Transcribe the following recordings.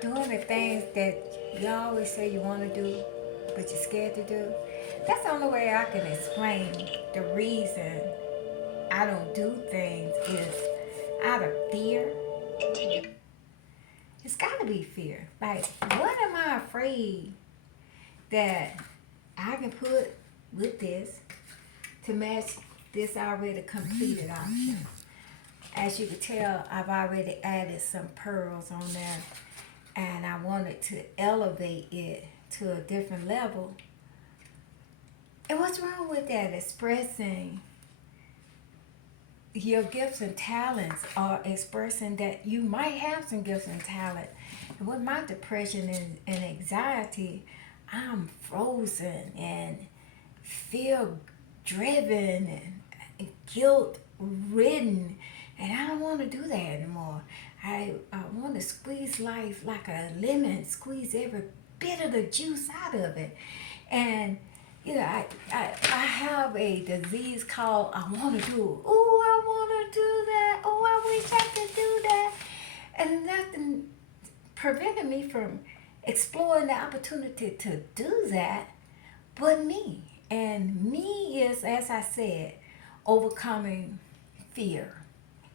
doing the things that you always say you want to do, but you're scared to do. That's the only way I can explain the reason I don't do things is out of fear. It's got to be fear. Like, what am I afraid that I can put with this to match this already completed option? As you can tell, I've already added some pearls on there, and I wanted to elevate it to a different level. And what's wrong with that? Expressing your gifts and talents, or expressing that you might have some gifts and talent. And with my depression and anxiety, I'm frozen and feel driven and guilt ridden, and I don't want to do that anymore. I want to squeeze life like a lemon, squeeze every bit of the juice out of it. And I have a disease called I want to do. Oh, I want to do that. Oh, I wish I could do that. And nothing prevented me from exploring the opportunity to do that but me. And me is, as I said, overcoming fear.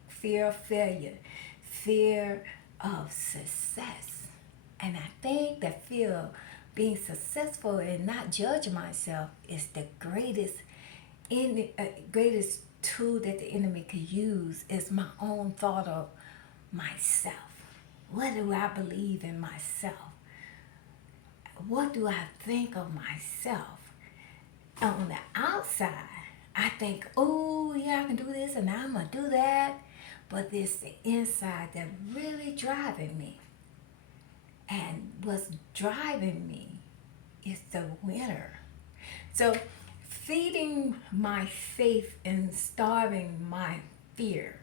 Fear of failure. Fear of success. And I think that fear of being successful and not judging myself is the greatest tool that the enemy could use, is my own thought of myself. What do I believe in myself? What do I think of myself? On the outside, I think, oh yeah, I can do this and I'm gonna do that. But it's the inside that really driving me. And what's driving me is the winner. So feeding my faith and starving my fear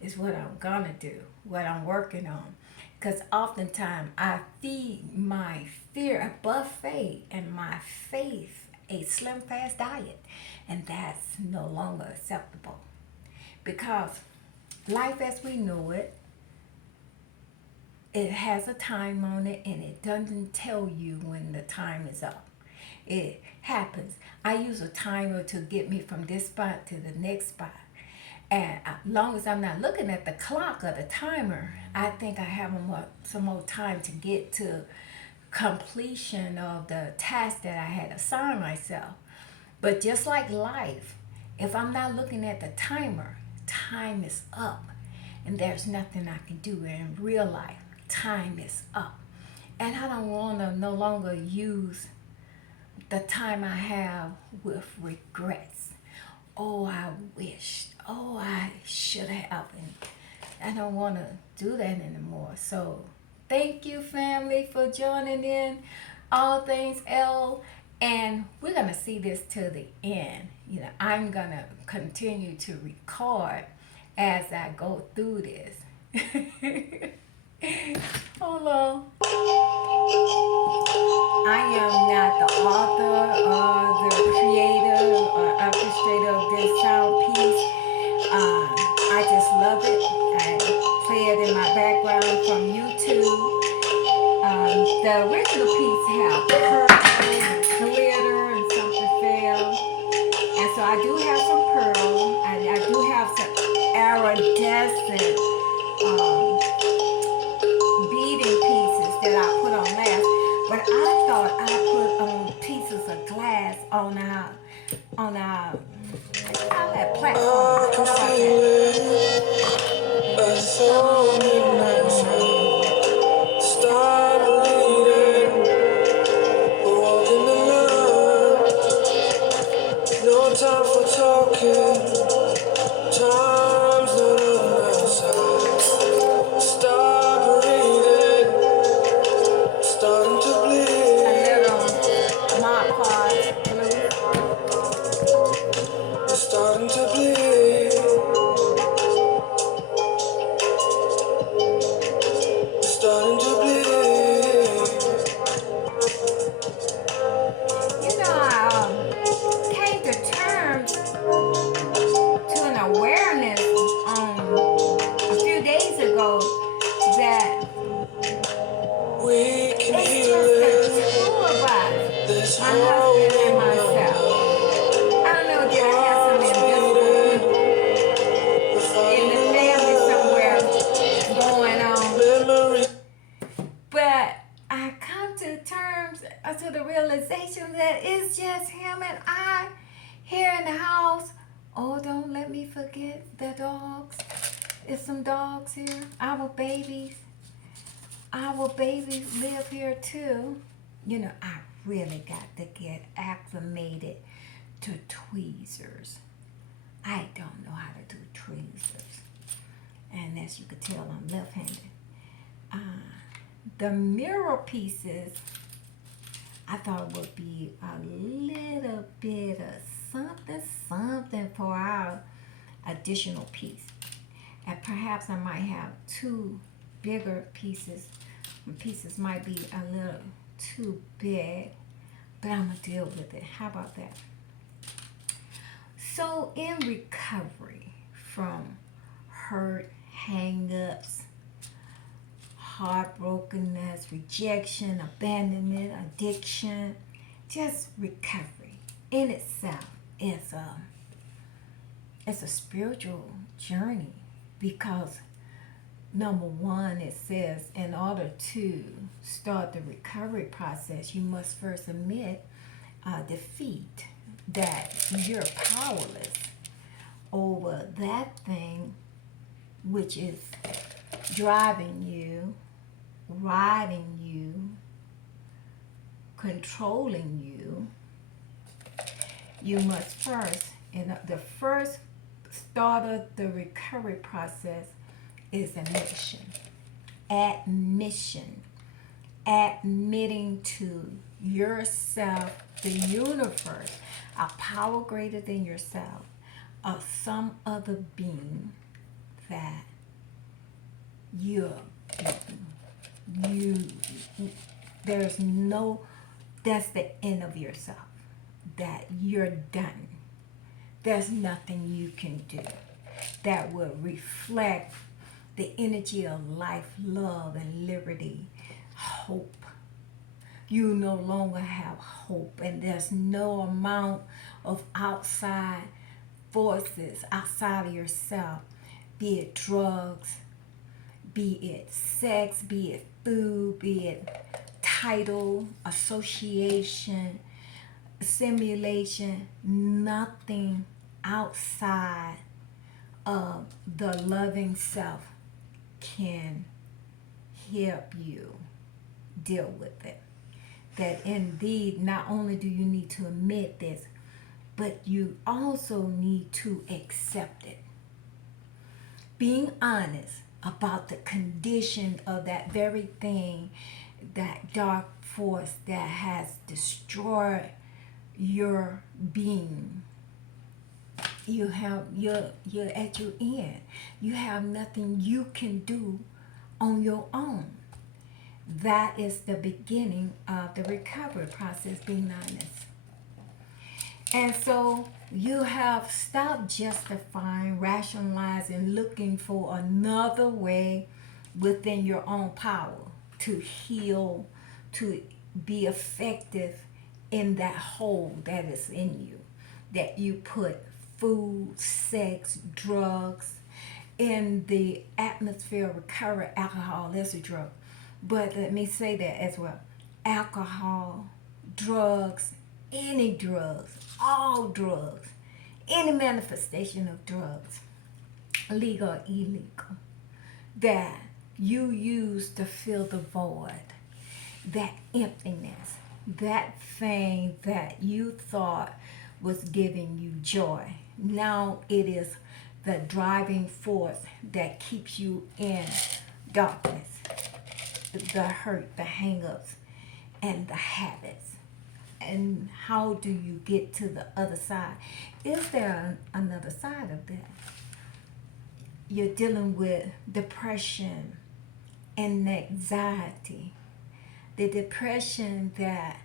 is what I'm gonna do, what I'm working on. Because oftentimes I feed my fear a buffet and my faith a slim fast diet. And that's no longer acceptable. Because life as we know it, it has a time on it, and it doesn't tell you when the time is up. It happens. I use a timer to get me from this spot to the next spot. And as long as I'm not looking at the clock or the timer, I think I have some more time to get to completion of the task that I had assigned myself. But just like life, if I'm not looking at the timer, time is up. And there's nothing I can do in real life. Time is up. And I don't want to no longer use the time I have with regrets. Oh, I wished. Oh, I should have. And I don't want to do that anymore. So thank you, family, for joining in All Things L. And we're going to see this to the end. I'm going to continue to record as I go through this. Hold on. I am not the author or the creator or orchestrator of this sound piece. I just love it. I play it in my background from YouTube. The original piece have pearl, glitter, and something fell. And so I do have some pearl. I do have some iridescent beading pieces that I put on last, but I thought I put on pieces of glass on our that platform. Just like that. just him and I here in the house. Oh, don't let me forget the dogs. There's some dogs here. Our babies. Our babies live here too. You know, I really got to get acclimated to tweezers. I don't know how to do tweezers. And as you can tell, I'm left-handed. Uh, the mirror pieces, I thought it would be a little bit of something for our additional piece. And perhaps I might have two bigger pieces. The pieces might be a little too big, but I'm going to deal with it. How about that? So in recovery from hurt, hang-ups, heartbrokenness, rejection, abandonment, addiction, just recovery in itself is a spiritual journey, because number one, it says in order to start the recovery process, you must first admit defeat, that you're powerless over that thing which is driving you, riding you, controlling you. You must first, and the first start of the recovery process is admission. Admitting to yourself, the universe, a power greater than yourself, or some other being, that you're you there's no, that's the end of yourself, that you're done. There's nothing you can do that will reflect the energy of life, love, and liberty, hope. You no longer have hope, and there's no amount of outside forces outside of yourself, be it drugs, be it sex, be it food, be it title, association, simulation, nothing outside of the loving self can help you deal with it. That indeed, not only do you need to admit this, but you also need to accept it. Being honest about the condition of that very thing, that dark force that has destroyed your being. You're at your end. You have nothing you can do on your own. That is the beginning of the recovery process, being honest. And so you have stopped justifying, rationalizing, looking for another way within your own power to heal, to be effective in that hole that is in you, that you put food, sex, drugs in the atmosphere of recovery. Alcohol is a drug. But let me say that as well. Alcohol, drugs, any drugs, all drugs, any manifestation of drugs, legal or illegal, that you use to fill the void, that emptiness, that thing that you thought was giving you joy. Now it is the driving force that keeps you in darkness. The hurt, the hang-ups, and the habits. And how do you get to the other side? Is there another side of that? You're dealing with depression and anxiety. The depression that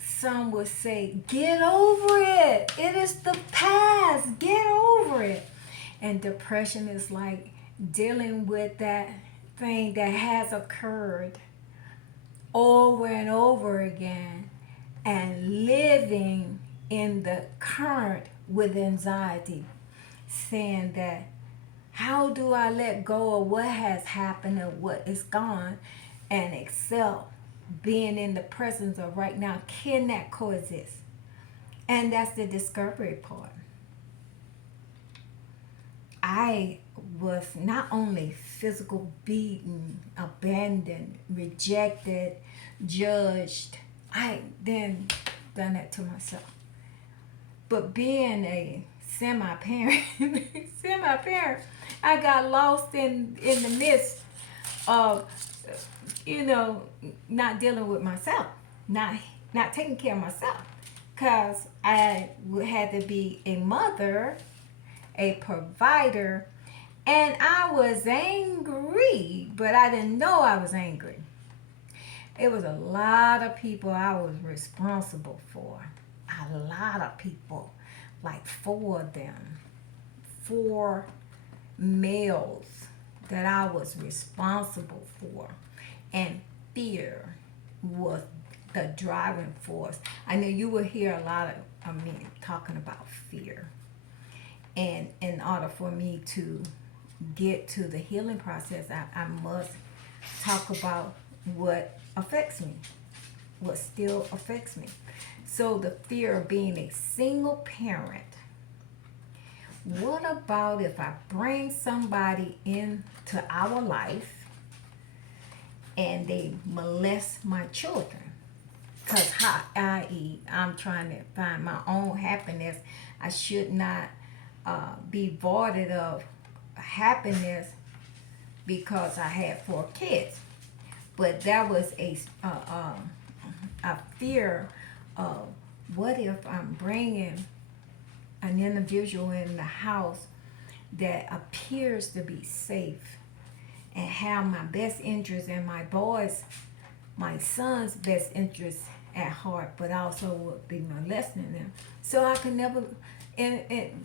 some would say, get over it. It is the past. Get over it. And depression is like dealing with that thing that has occurred over and over again, and living in the current with anxiety, saying that, how do I let go of what has happened and what is gone and accept being in the presence of right now? Can that coexist? And that's the discovery part. I was not only physical beaten, abandoned, rejected, judged. I then done that to myself. But being a semi-parent, semi-parent, I got lost in the midst of, you know, not dealing with myself, not not taking care of myself, cause I had to be a mother, a provider, and I was angry, but I didn't know I was angry. It was a lot of people I was responsible for. A lot of people, like four of them, four males that I was responsible for. And fear was the driving force. I know you will hear a lot of me talking about fear. And in order for me to get to the healing process, I must talk about what affects me, what still affects me. So the fear of being a single parent. What about if I bring somebody into our life and they molest my children? Because i.e., I'm trying to find my own happiness. I should not be voided of happiness because I had four kids. But that was a fear of what if I'm bringing an individual in the house that appears to be safe and have my best interest and my boys, my son's best interest at heart, but also would be molesting them. So I could never, and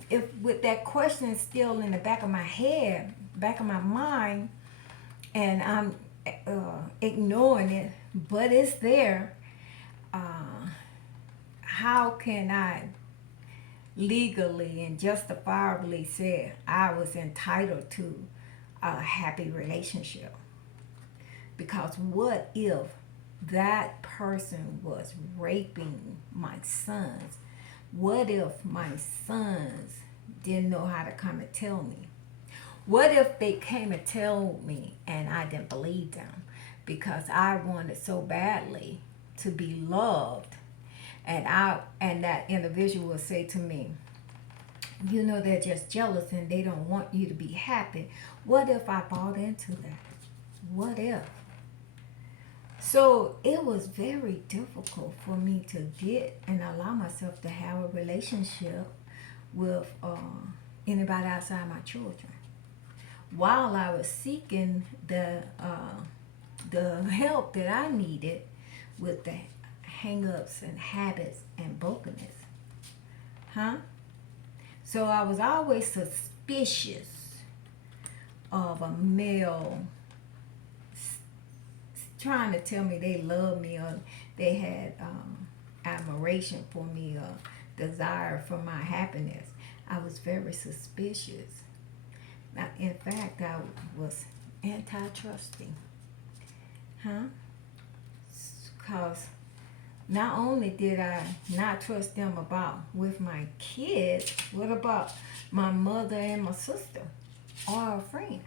if with that question still in the back of my head, back of my mind, and I'm ignoring it, but it's there. How can I legally and justifiably say I was entitled to a happy relationship? Because what if that person was raping my sons? What if my sons didn't know how to come and tell me? What if they came and told me and I didn't believe them because I wanted so badly to be loved, and that individual would say to me, you know, they're just jealous and they don't want you to be happy. What if I bought into that? What if? So it was very difficult for me to get and allow myself to have a relationship with anybody outside my children, while I was seeking the help that I needed with the hang-ups and habits and brokenness. Huh? So I was always suspicious of a male trying to tell me they love me or they had admiration for me or desire for my happiness. I was very suspicious. Now, in fact, I was anti-trusting. Huh? Because not only did I not trust them about with my kids, what about my mother and my sister or a friend?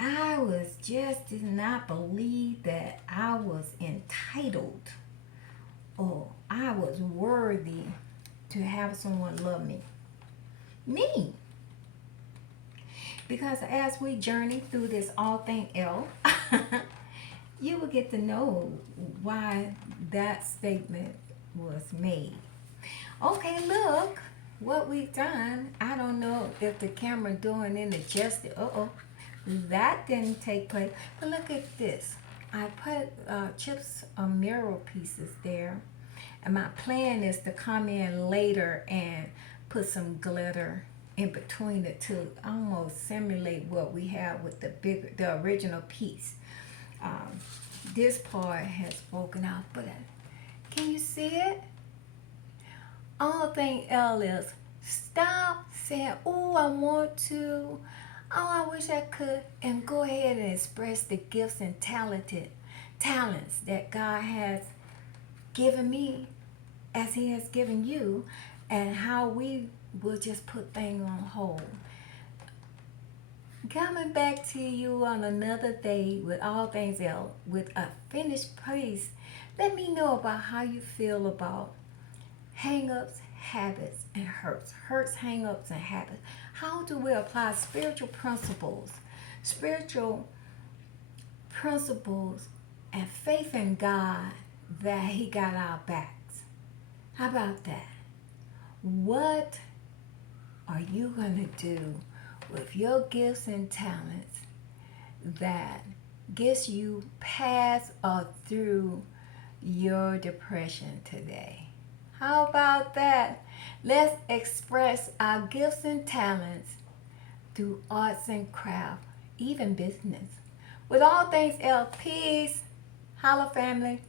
I was just did not believe that I was entitled or I was worthy to have someone love me. Me. Because as we journey through this all thing L, you will get to know why that statement was made. Okay, look what we've done. I don't know if the camera doing any justice. That didn't take place. But look at this. I put chips mural pieces there. And my plan is to come in later and put some glitter in between it to almost simulate what we have with the original piece. This part has broken out, but can you see it? All thing L is stop saying, oh, I want to. Oh, I wish I could. And go ahead and express the gifts and talents that God has given me as He has given you, and how we will just put things on hold. Coming back to you on another day with all things else, with a finished piece. Let me know about how you feel about hang-ups, habits, and hurts. Hurts, hang-ups, and habits. How do we apply spiritual principles, and faith in God that He got our backs? How about that? What are you going to do with your gifts and talents that gets you past or through your depression today? How about that? Let's express our gifts and talents through arts and craft, even business. With all things else, peace. Holla, family.